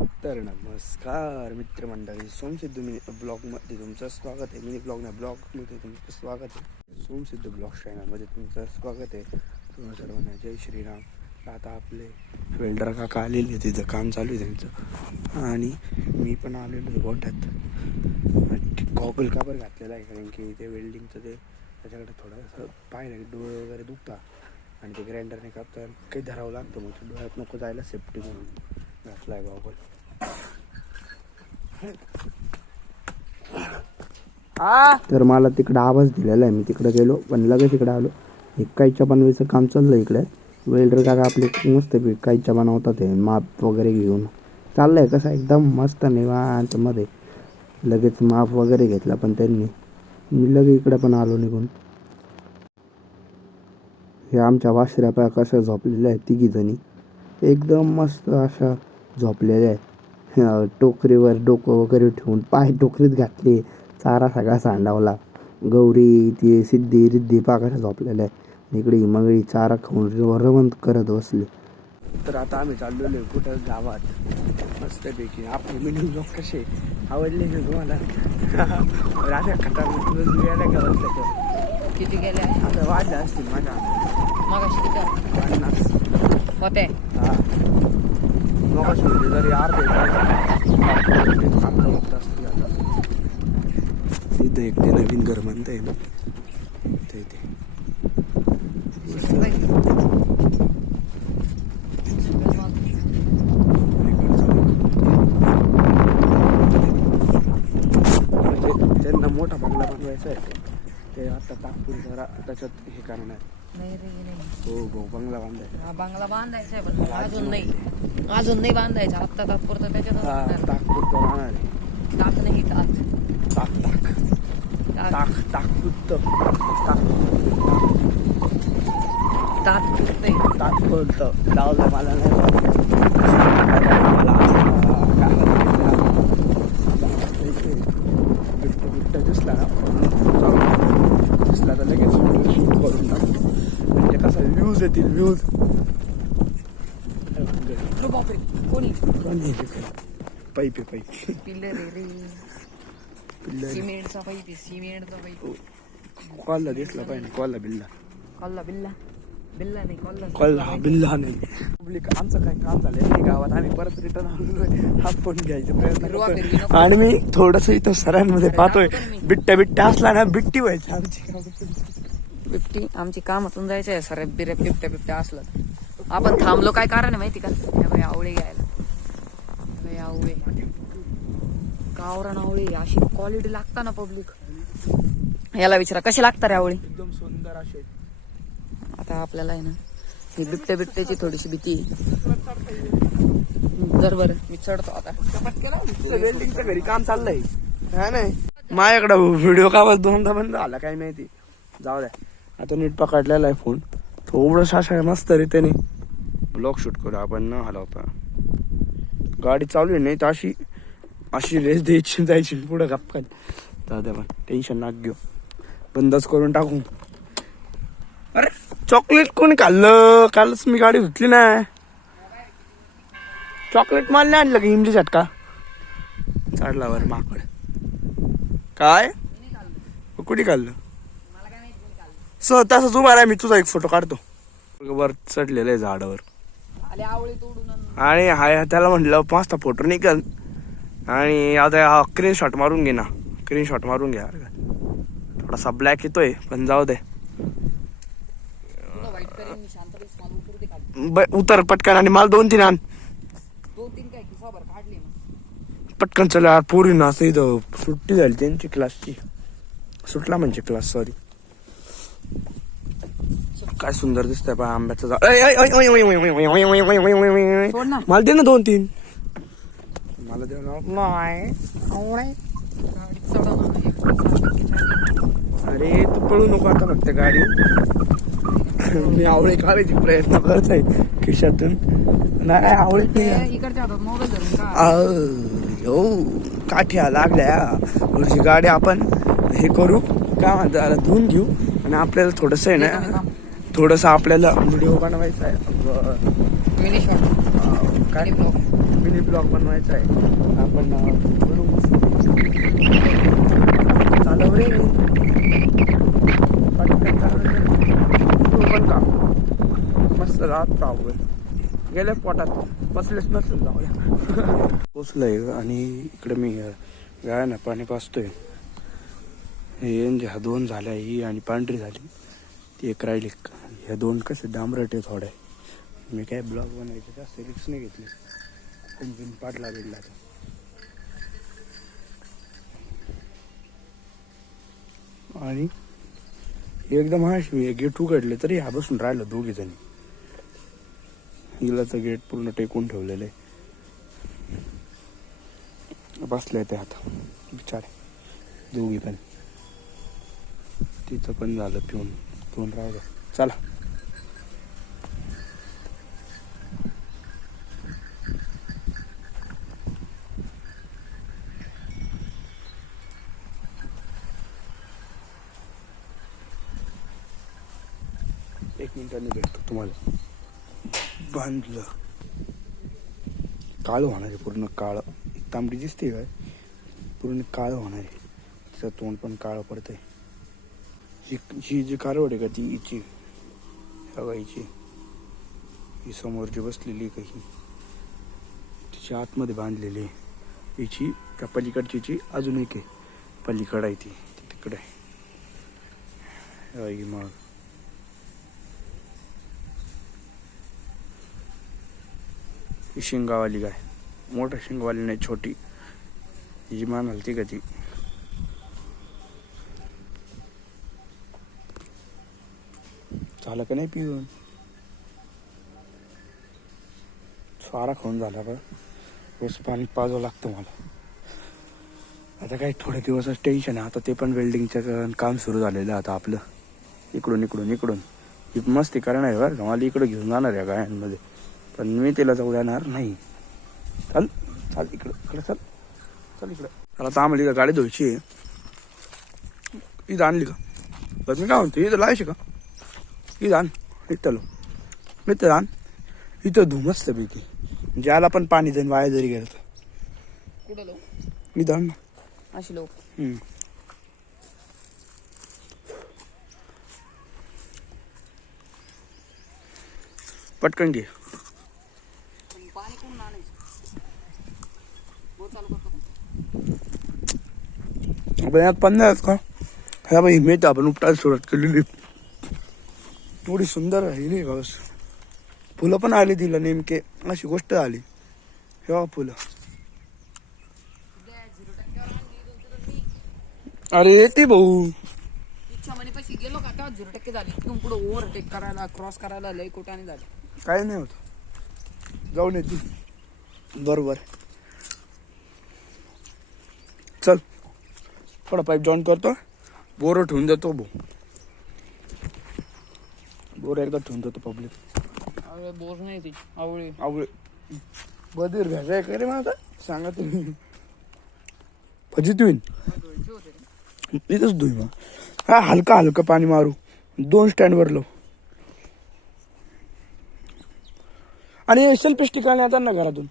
तर नमस्कार मित्रमंडळी, सोमसिद्ध मिनी ब्लॉगमध्ये तुमचं स्वागत आहे. मिनी ब्लॉग नाही, ब्लॉगमध्ये तुमचं स्वागत आहे. सोमसिद्ध ब्लॉग चॅनलमध्ये तुमचं स्वागत आहे. तुम्हाला सर्वांना जय श्रीराम. आता आपले वेल्डर काका आलेले, तिथं काम चालू आहे त्यांचं, आणि मी पण आलेलो आहे गोठ्यात. गॉगल काबर घातलेला आहे, कारण की ते वेल्डिंगचं ते त्याच्याकडे थोडंसं पाहिलं डोळे वगैरे दुखतात आणि ते ग्राइंडरने कापतात, काही धरावं लागतं. मग ते डोळ्यात नको जायला सेफ्टी म्हणून घातला आहे गॉगल. तर मला तिकडं आवाज दिलेला आहे, मी तिकडे गेलो पण लगेच इकडे आलो. एक काहीच्या बनवायचं काम चाललं इकडे. वेल्डर काका आपले मस्त काहीच्या बनवतात, हे माप वगैरे घेऊन चाललंय. कसं एकदम मस्त निवांत मध्ये लगेच माप वगैरे घेतला पण त्यांनी. मी लगेच इकडे पण आलो निघून. हे आमच्या वासऱ्या पाया कशा झोपलेल्या आहेत, तिघी जणी एकदम मस्त अशा झोपलेल्या आहेत. टोकरीवर डोकं वगैरे ठेवून पाय टोकरीत घातले, चारा सगळा सांडावला. गौरी ती सिद्धी रिद्धी पाकाच्या झोपलेल्या आहे. इकडे हिमागळी चारा खाऊन रवंत करत बसले. तर आता आम्ही चाललेलो आहे कुठं गावात मस्तपैकी. आपले मिनी ब्लॉग कसे आवडले ना तुम्हाला? राजा खतरनाक दिवस गेल्या गावात. किती गेले आता वाढल्या असतील माझ्या होते. हा मग जरी अर्धे असते. आता तिथं एक ते नवीन घर म्हणता येईल ते त्यांना मोठा बंगला बनवायचा आहे. ते आता तात्पुर जरा त्याच्यात हे करणार. नाही रे नाही. हो बंगला बांधायचा. हा बंगला बांधायचा आहे पण अजून नाही बांधायचा. आत्ता तात्पुरतं त्याच्यात तात्पुरतं राहणार आहे. ताक नाही तात तात्पुरतं लावलं मला नाही. बिट्ट दिसला तर लगेच शूट करून टाकतो. म्हणजे कसा व्ह्यूज येतील व्ह्यूज. बापरे कोणी पाईप आहे पाईप. पिल्लर रे सिमेंटचा पाईप आहे. सिमेंटचा पाईप कॉलला दिसला पाहिजे. कॉलला बिल्ला कल्ला बिल्ला बिल्ला नाही कॉलला बिल्ला नाही. आमचं काय काम झालं नाही गावात. आम्ही परत रिटर्न आलो. हा फोन घ्यायचा प्रयत्न करतोय आणि मी थोडस इथं सरांमध्ये पाहतोय बिट्ट्या असला ना बिट्टी व्हायचं. बिबटी आमची कामातून जायचं आहे. सर बिबट्या असलं आपण थांबलो काय कारण आहे माहिती का? आवळे घ्यायला. आवळे गावरान आवळे अशी क्वालिटी लागता ना पब्लिक. याला विचारा कशी लागतात रे आवळे? एकदम सुंदर असे. आता आपल्याला आहे ना ही बिबट्याची थोडीशी भीती. जर बरं मी चढतो आता. वेल्डिंगच्या घरी काम चाललंय हा नाही. माझ्याकडे व्हिडिओ कामात दोनदा बंद झाला काय माहिती. जाऊ द्या, आता नीट पकडलेला आहे फोन. थोडंसं असं मस्त रीतीने ब्लॉग शूट करू आपण न हलवता. गाडी चालू आहे नाही तर अशी रेस द्यायची जायची पुढं गपकन. जाऊ द्या पण टेन्शन नाक घेऊ. बंदच करून टाकू. अरे चॉकलेट कोणी खाल्लं? कालच मी गाडी धुतली ना. चॉकलेट माल नाही आणलं का इमली झटका चढला वर माकड. काय कुठे खाल्लं? तसंच उभा आहे मी. तुझा एक फोटो काढतो. वर चढलेलं आहे झाडावर आणि हाय त्याला म्हटलं पाचता फोटो निघाल. आणि आता हा स्क्रीन शॉट मारून घे ना. स्क्रीन शॉट मारून घ्या. थोडासा ब्लॅक येतोय पण जाऊ दे. उतर पटकन आणि मला 2-3 आण. पटकन चला पोरी ना. असं इथं सुट्टी झाली त्यांची क्लासची. सुटला म्हणजे क्लास सॉरी. काय सुंदर दिसतंय पहा आंब्याचं झाड. मला दे ना 2-3. मला दे ना. अरे तू पळू नको आता फक्त गाडी. मी आवळे काढायचे प्रयत्न करत आहे खिशातून. नाही आवळे नाही. काठ्या लागल्या गाडी. आपण हे करू काय म्हणतात धुवून घेऊ आणि आपल्याला थोडस आहे ना थोडस आपल्याला व्हिडिओ बनवायचा आहे. काय ब्लॉग. मिनी ब्लॉग बनवायचा आहे. आपण करू चालव रे पण का मस्त राहत राहू गेले पोटात बसलेच नसेल जाऊया. पोचलंय आणि इकडे मी गायना पाणी पाचतोय. हे ह्या 2 झाल्या ही आणि पांढरी झाली ती एक राहिली. ह्या 2 कसे डांबरट आहे थोड्या. मी काय ब्लॉग बनवायचे जास्त रिक्स नाही घेतली. कोण पाडला बिडला तर आणि एकदम मी गेट उघडले तरी हा बसून राहिलं 2 जणी. हिला तर गेट पूर्ण टेकून ठेवलेलं आहे. बसले ते आता बिचारे 2 पण. तिचं पण झालं पिऊन राहिलं. चला एक मिनिटाने भेटतो तुम्हाला. बांधलं काळं होणार आहे पूर्ण. काळं तांबडी दिसते काय पूर्ण काळं होणार आहे. तिचं तोंड पण काळं पडतंय. ही जी कारवड आहे का ती हिची हिची ही समोर जी बसलेली काही तिच्या आतमध्ये बांधलेली आहे. हिची त्या पलीकडची अजून एक आहे. पलीकड आहे ती तिकडे आहे. मग ही शिंगावाली गाय. मोठ्या शिंगावाली नाही छोटी. ही जी मान हलती का ती. झालं का नाही पिऊन. सारा खाऊन झाला का रोज पाणी पाजावं लागतं मला. आता काही थोडे दिवसच टेन्शन आहे. आता ते पण वेल्डिंगचं काम सुरू झालेलं आहे आता आपलं. इकडून ही मस्ती करणार आहे बरं का. मला इकडं घेऊन जाणार आहे गायांमध्ये पण मी तिला जाऊ देणार नाही. चल इकडं चल इकडं. आता आम्हाला इथं गाडी धुवायची आहे. इथं आणली का बस. मी काय म्हणतो इथं लावायची का. इथं आण इथं आण इथं धुऊ मस्त पैकी. ज्याला पण पाणी जाईन वाया जरी गेलं तर. कुठं लो इथं आण ना. अशी लो पटकन घे. पाणी कोण आणायचं. बोर चालू करतो. यात 15 का ह्या बाई मेथ आपण उपटायला सुरुवात केलेली. थोडी सुंदर आहे नाही का. बस फुलं पण आली तिला नेमके. अशी गोष्ट आली हे फुलं. अरे येते भाऊ. इच्छा म्हणे पैसे गेलो का तेव्हा 0% झाली. तिथून पुढे ओव्हरटेक करायला क्रॉस करायला लई कोटाने झाली. काय नाही होत. जाऊन येते बरोबर. चल थोडा पाईप जॉईन करतो. बोर ठेवून देतो भाऊ. बोर एकदा ठेवून देतो पब्लिक. बोर नाही ती आवळे बधीर घ्यायचा आहे का रे माझा सांगा तुम्ही. फजित होईन इथंच धुई मग. हा हलका पाणी मारू. 2 स्टँडवर लो. आणि सेल्फी स्टिक आणता ना घरातून.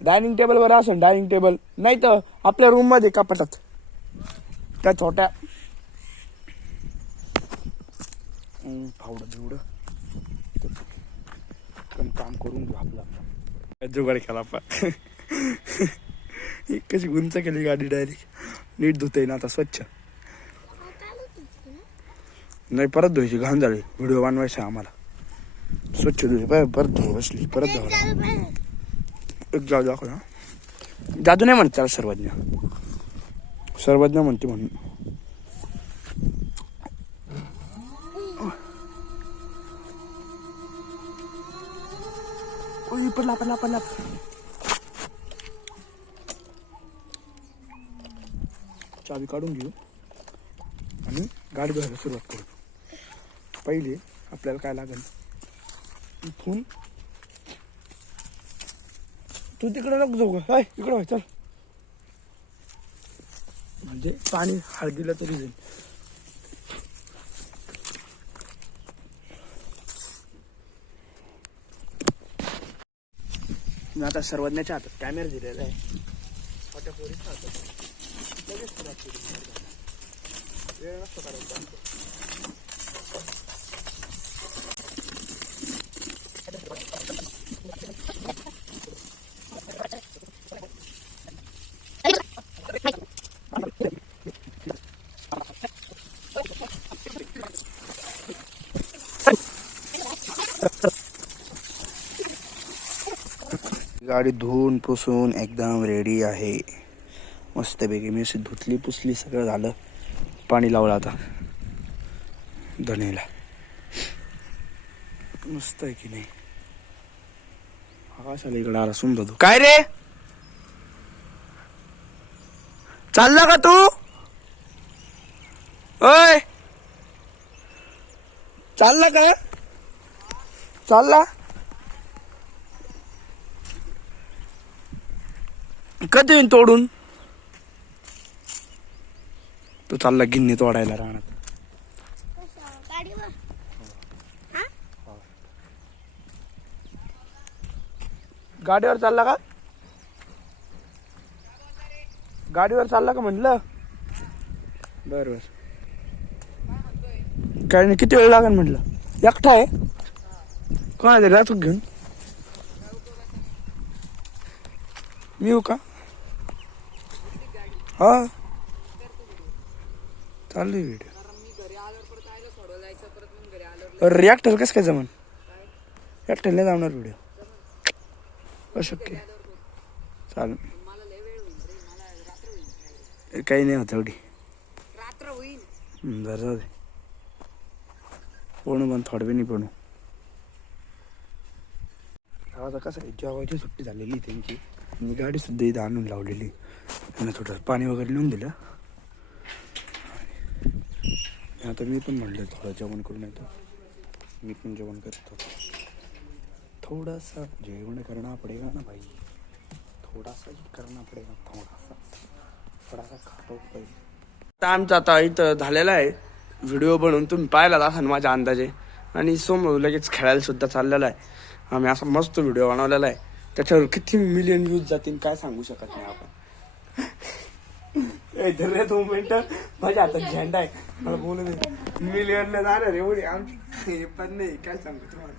डायनिंग टेबलवर असेल डायनिंग टेबल नाही तर आपल्या रूम मध्ये कपाटात त्या छोट्या फावडं बिवडं काम करून घेऊ आपला. जुगाड केला आपण. कशी उंच केली गाडी डायरेक्ट. नीट धुता ना आता स्वच्छ. नाही परत धुवायची घाण झाली. व्हिडिओ बनवायचा आम्हाला. स्वच्छ धुई परत धुवा बसली परत धुवा. एक जाऊ दाखव ना. जादू नाही म्हणत त्याला सर्वज्ञ म्हणते म्हणून. पडला चावी काढून घेऊ आणि गाडी धुवायला सुरुवात करू. पहिले आपल्याला काय लागेल इथून. तू तिकडे नको जाऊ का. इकडं व्हाय चल. म्हणजे पाणी हळदीला तरी जाईल. मी आता सर्वज्ञाच्या हातात कॅमेरा दिलेला आहे. छोट्या पोरीच्या हातात लगेच खराब केली. वेळ नसतो करायचा. गाडी धुवून पुसून एकदम रेडी आहे. मस्तपैकी मी अशी धुतली पुसली सगळं झालं. पाणी लावलं आता धनेला. मस्त आहे की नाही. आकाशाला इकडे आला सुंदर तू काय रे चालला का तू. ओय चालला का. चालला कधी येईन तोडून. तू चालला गिन्नी तोडायला राहणार. गाडीवर चालला का. गाडीवर चालला का म्हणलं. बर बर काय नाही. किती वेळ लागेल म्हटलं. एकटा आहे कोणाला राहतो घेऊन. मी येऊ का. हा चालू व्हिडिओ. रिॲक्टर कसं काय जमन. रिॲक्टर नाही जाणार व्हिडिओ अशक्य. चालेल काही नाही होत एवढी. बरं जाऊ दे. पणू पण थोडं बी नाही पणू. आता कसं आहे जेवायची सुट्टी झालेली त्यांची. आणि गाडी सुद्धा इथं आणून लावलेली. त्यांना थोडं पाणी वगैरे नेऊन दिलं. आता मी पण म्हणलं थोडं जेवण करून येतो. मी पण जेवण करतो. थोडासा जेवण करना पडेगा ना भाई. थोडासा करना पडेगा. थोडासा खातो पाहिजे. आता आमचा आता इथं झालेला आहे व्हिडिओ बनवून. तुम्ही पाहिला असाल माझ्या अंदाजे. आणि समोर लगेच खेळायला सुद्धा चाललेला आहे. आम्ही असा मस्त व्हिडिओ बनवलेला आहे. त्याच्यावर किती मिलियन व्ह्यूज जातील काय सांगू शकत नाही आपण. रे 2 मिनिटं माझ्या हातात झेंडा आहे. मला बोलू दे. मिलियनला जाणार एवढी आमची पण नाही काय सांगू तुम्हाला.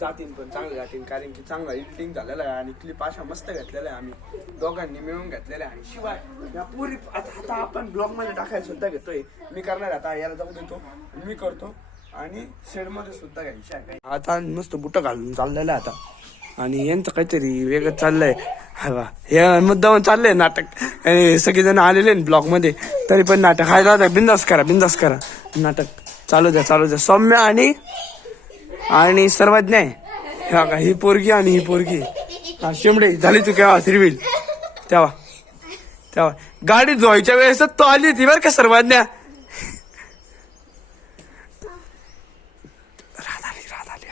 जातील पण चांगले जातील. कारण की चांगला एडिटिंग झालेला आहे. आणि क्लिप अशा मस्त घेतलेल्या आहे आम्ही दोघांनी मिळून घेतलेल्या आहे. आणि शिवाय या पुरी आता आपण ब्लॉग मध्ये टाकायला सुद्धा घेतोय. मी करणार आता याला जाऊ देतो. मी करतो. आणि शेड मध्ये सुद्धा घ्यायची आहे. आता मस्त बुट घालून चाललेलं आहे आता. आणि यांचं काहीतरी वेगळं चाललंय. हा हे मुद्दामून चाललंय नाटक. आणि सगळेजण आलेले ब्लॉग मध्ये तरी पण नाटक हाय. दादा बिंदास करा नाटक चालू द्या. सौम्य आणि सर्वज्ञ आहे. ही पोरगी आणि ही पोरगी. हा शिमडे झाली तू केव्हा हिरवील तेव्हा गाडी धुवायच्या वेळेस तो आली होती बरं का सर्वज्ञ.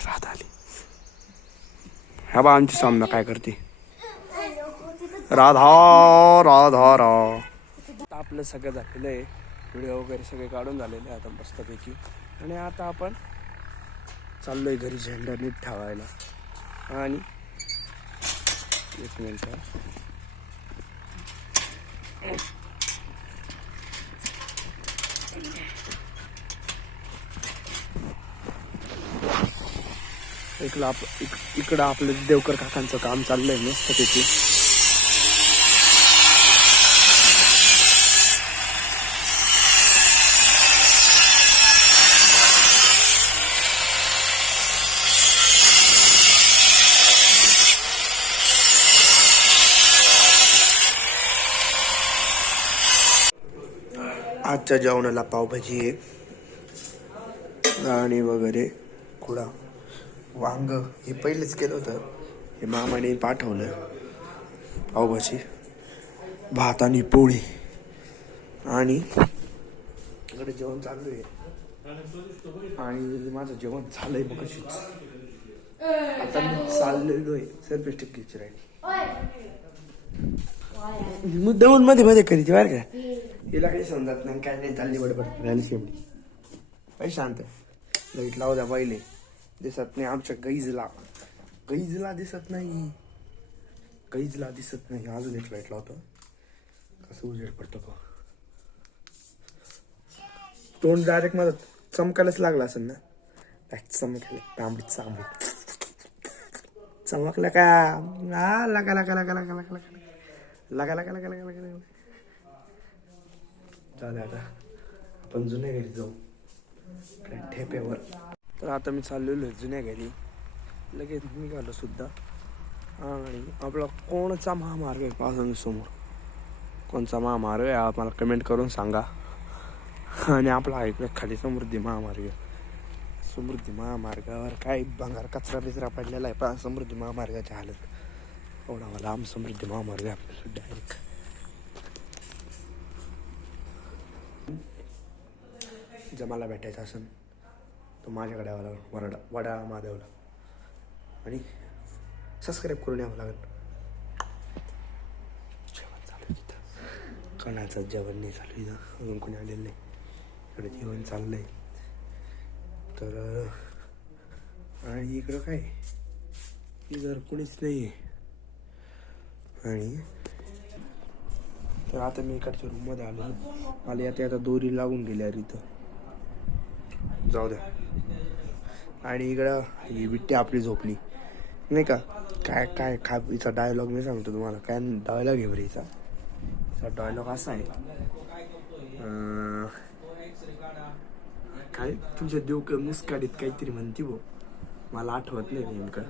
रात आली. हा बा आमची सौम्य काय करते. राधा आपलं सगळं झालेलं आहे. व्हिडिओ वगैरे सगळे काढून झालेले आता मस्तपैकी. आणि आता आपण चाललोय घरी झेंडा नीट ठेवायला. आणि 1 मिनिट इकडं आपलं देवकर काकांचं काम चाललंय मस्तपैकी. आजच्या जेवणाला पावभाजी आहे. आणि वगैरे खुडा वांग हे पहिलेच केलं होतं. हे मामाने पाठवलं. पावभाजी भात आणि पोळी. आणि इकडे जेवण चालू आहे. आणि माझं जेवण झालंय मग कशीच. आता मी चाललेलो आहे. सेल्फी स्टिक घ्यायची राहिली. मुद्दामून मध्ये करीत बरं का. हिला काही समजत नाही काय नाही. चालली बडबड राहिली शेवटी. काही शांत लाईट लावू द्या. पहिले दिसत नाही आमच्या गईजला दिसत नाही. काहीचला दिसत नाही. अजून एक लाईट लावतो. कसं उजेड पडतो का. तोंड डायरेक्ट मला चमकायलाच लागला असेल ना. चमकले तांबडी चमकलं का. लगा लगा लगा लगा लगा लगा लगा लगा लगा लगा. चालेल आता आपण जुन्या घरी जाऊ ठेप्यावर. तर आता मी चाललेलो आहे जुन्या घरी. लगेच निघालो सुद्धा. आणि आपला कोणचा महामार्ग आहे पासून समोर. कोणचा महामार्ग आहे आम्हाला कमेंट करून सांगा. आणि आपला इकडे खाली समृद्धी महामार्ग. समृद्धी महामार्गावर काय भंगार कचरा बिचरा पडलेला आहे. पण समृद्धी महामार्गाची हालत एवढा लांब समृद्धी महामार्ग आहे डायरेक्ट. जर मला भेटायचं असेल तर माझ्याकडे यावं लागेल वडा महादेवला. आणि सबस्क्राईब करून यावं लागेल. जेवण चालू आहे तिथं. कणाचं जेवण नाही चालू इथं. अजून कोणी आलेलं नाही. इकडे जेवण चाललंय. तर आणि इकडं काय इधर कोणीच नाही आहे. आणि तर आता मी इकडच्या रूममध्ये आलो. मला आता दोरी लागून गेली अरे इथं. जाऊ द्या. आणि इकडं ही बिट्टी आपली झोपली नाही का. काय काय हिचा डायलॉग मी सांगतो तुम्हाला. काय डायलॉग आहे बरं हिचा. डायलॉग असा आहे काय तुझ्या देव मुस्काडीत काहीतरी म्हणते भाऊ. मला आठवत नाही नेमकं.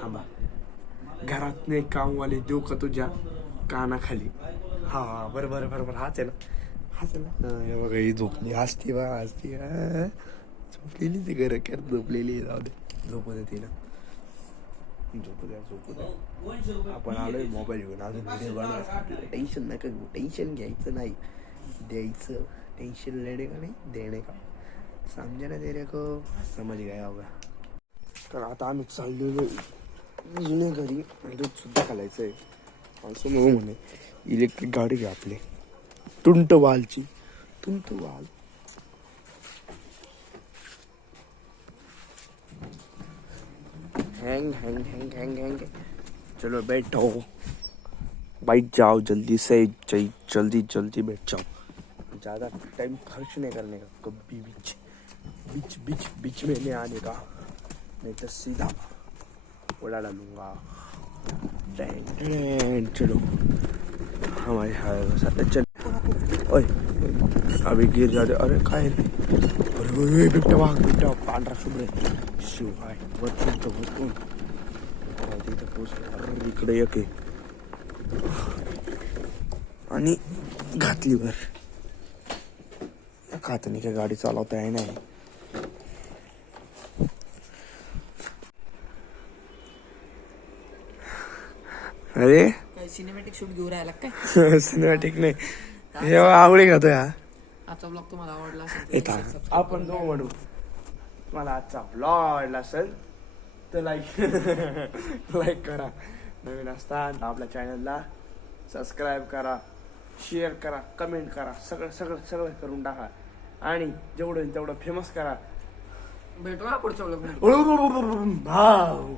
थांबा. घरात नाही कामवाले देऊ का तुझ्या कानाखाली. हा बरोबर बरोबर हाच आहे ना. हाच आहे ना. हे बघा ही झोपली. हसती बा हसती. झोपलेली ती घर कर झोपलेली. जाऊ दे झोपू दे तिला. झोपू द्या झोपू द्या. आपण आलोय मोबाईल घेऊन अजून व्हिडिओ बनवायचं. टेन्शन नका घेऊ. टेन्शन घ्यायचं नाही द्यायचं. टेंशन लेने का नहीं देने का. समझे ना तेरे को. समझ गया होगा. तर आता आम्ही चाललेलो जुन्या घरी. दूध सुद्धा घालायचं आहे. असं नको म्हणे. इलेक्ट्रिक गाडी घ्या आपली टुंटवालची. टुंटवाल. हैंग हैंग हैंग हैंग हैंग. चलो बैठो. बैठ जाओ जल्दी से. जल्दी जल्दी बैठ जाओ. ज़्यादा टाइम खर्च नहीं करने का. कभी बीच में नहीं आने का. नहीं तो सीधा उड़ा डालूंगा. चलो हमारे साथ चल. ओए अभी गिर जाते. अरे काय रे. अरे बिबट्या वाघ. बिबट्या पांढरा शुभ्र शिव काय वरतून तर वरतून. तिथं पोचलो. अरे इकडे एक आहे. आणि घातली वर. हाताने काय गाडी चालवता आहे नाही. अरे काय सिनेमॅटिक शूट घेऊन राहिला काय. सिनेमॅटिक नाही. हे आवडी खातोय हा. आजचा ब्लॉग तुम्हाला आवडला असेल आपण दोन म्हणू. मला आजचा ब्लॉग आवडला असेल तर लाईक करा. नवीन असतात आपल्या चॅनलला सबस्क्राईब करा. शेअर करा. कमेंट करा. सगळं सगळं सगळं करून टाका. आणि जेवढं तेवढं फेमस करा. भेटू पुढच्या ब्लॉग. भाव